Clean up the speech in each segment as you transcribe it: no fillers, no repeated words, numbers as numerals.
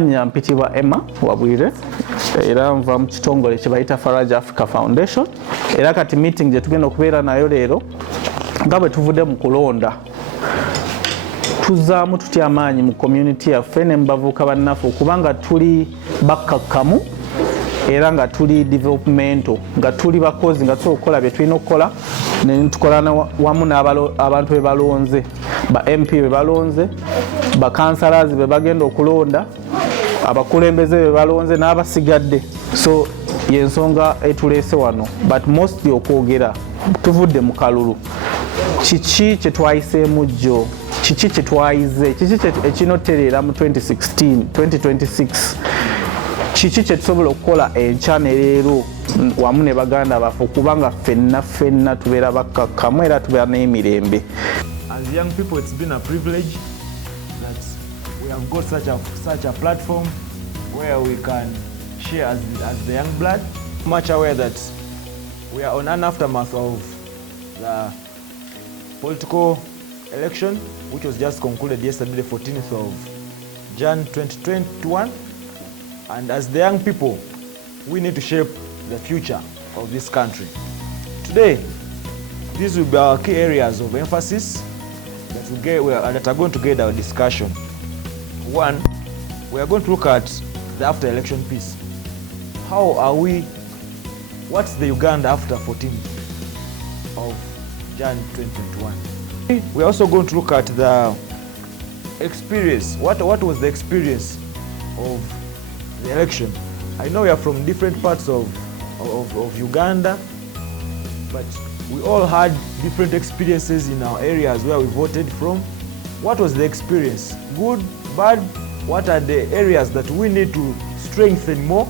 Mpitibwa Emma Wabwire era nva mu kitongole kye bayita Faraja Africa Foundation era kati meeting gye tugenda okubeera nayo leero nga bwe tuvudde mu kulonda tuzaamu tutya amaanyi mu community yaffe ne mbavuuka bannaffe okubanga tuli bakkakkamu era nga tuli developmental nga tuli bakozi nga tusobola okukola bye tulina okukola ne tukola wamu n'abantu be balonze ba MP be balonze ba councillors be bagenda okulonda abakulembeze be balonze n'abasigadde so yensonga etuleese wano but mostly okwogera tuvudde mu kalulu kiki kye twayiseemu jjo kiki kye twayize kiki ekinoterera mu 2026 kiki kye tusobola okukola enkya ne leero wamu ne baganda baffe okubanga ffenna tubeera bakkakkamu era tubeera n'emirembe. As young people, it's been a privilege that we have got such a platform where we can share as the young blood. Much aware that we are on an aftermath of the political election, which was just concluded yesterday, the 14th of Jan 2021. And as the young people, we need to shape the future of this country. Today, these will be our key areas of emphasis that are going to guide our discussion. One, we are going to look at the after-election piece. What's the Uganda after 14th of Jan 2021? We're also going to look at the experience. What was the experience of the election? I know we are from different parts of Uganda, but we all had different experiences in our areas where we voted from. What was the experience? Good, bad? What are the areas that we need to strengthen more?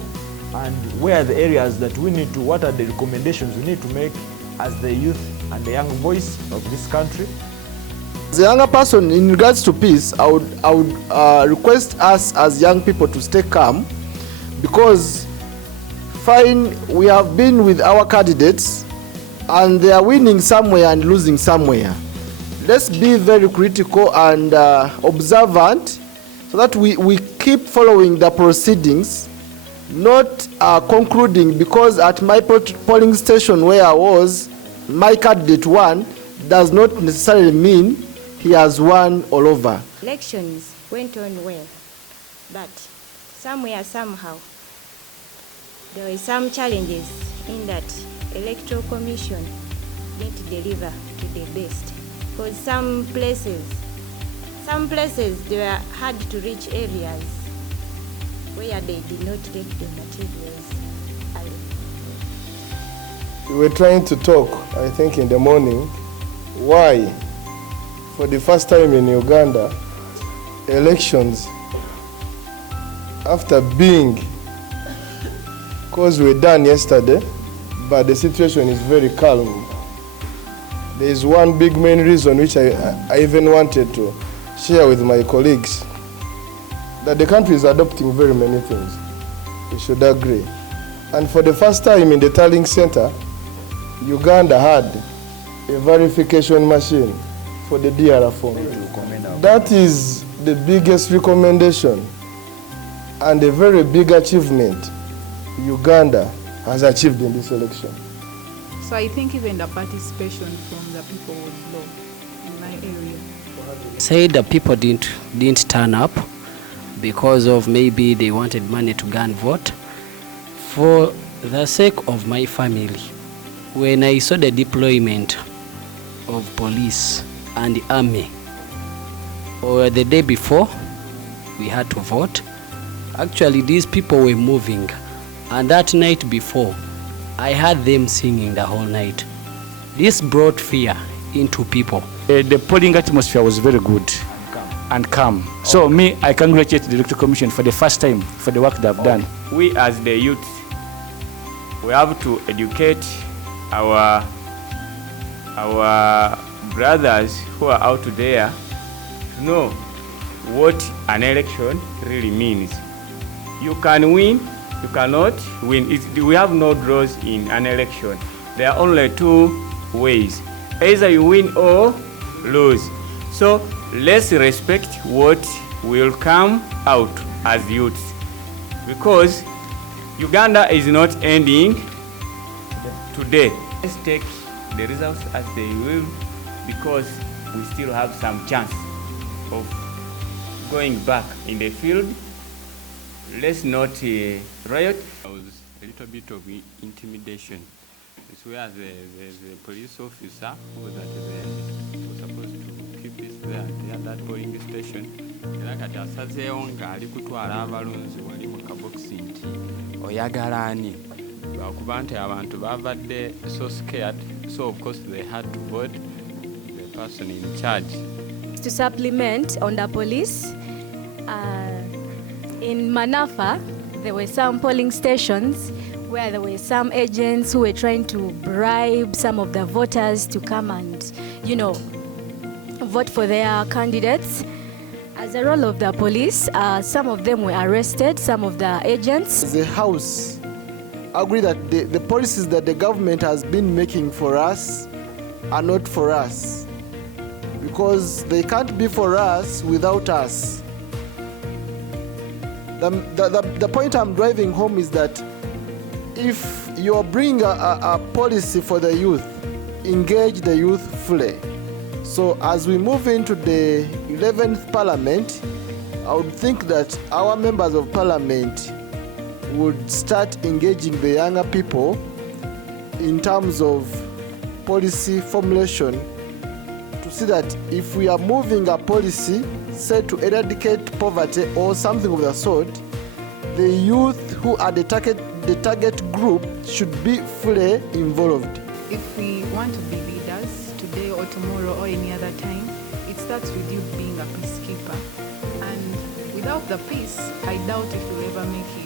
And where are the areas that what are the recommendations we need to make as the youth and the young voice of this country? As a younger person, in regards to peace, I would request us as young people to stay calm, because fine, we have been with our candidates and they are winning somewhere and losing somewhere. Let's be very critical and observant so that we keep following the proceedings, not concluding because at my polling station where I was, my candidate won, does not necessarily mean he has won all over. Elections went on well, but somewhere, somehow, there were some challenges in that Electoral Commission didn't deliver to the best. Because some places they were hard to reach areas where they did not take the materials. We were trying to talk, I think in the morning, why for the first time in Uganda, elections after being, because we were done yesterday, but the situation is very calm. There is one big main reason which I even wanted to share with my colleagues, that the country is adopting very many things. We should agree. And for the first time in the tallying center, Uganda had a verification machine for the DR form. That is the biggest recommendation and a very big achievement Uganda has achieved in this election. So I think even the participation from the people was low in my area. Say the people didn't turn up because of maybe they wanted money to go and vote. For the sake of my family, when I saw the deployment of police and the army, or the day before we had to vote, actually these people were moving, and that night before I had them singing the whole night. This brought fear into people. The polling atmosphere was very good and calm. So me, I congratulate the Electoral Commission for the first time for the work they have done. We as the youth, we have to educate our brothers who are out there to know what an election really means. You can win, you cannot win. We have no draws in an election. There are only two ways. Either you win or lose. So let's respect what will come out. as youths, because Uganda is not ending today. Let's take the results as they will, because we still have some chance of going back in the field. Let's not riot. There was a little bit of intimidation. It's where the police officer who was supposed to keep this there at that polling station. Era kati asazeewo ng'ali kutwala abalonzi wali mu kaboksi nti oyagala ani, lwakuba nti abantu baavadde so scared, so of course they had to vote the person in charge. To supplement on the police, in Manafa there were some polling stations where there were some agents who were trying to bribe some of the voters to come and, you know, vote for their candidates. As a role of the police, some of them were arrested, some of the agents. The House agree that the policies that the government has been making for us are not for us, because they can't be for us without us. The point I'm driving home is that if you're bringing a policy for the youth, engage the youth fully. So as we move into the 11th Parliament, I would think that our members of Parliament would start engaging the younger people in terms of policy formulation, to see that if we are moving a policy, say to eradicate poverty or something of the sort, the youth who are the target group should be fully involved. If we want to be leaders today or tomorrow or any other time, it starts with you being a peacekeeper. And without the peace, I doubt if you'll ever make it.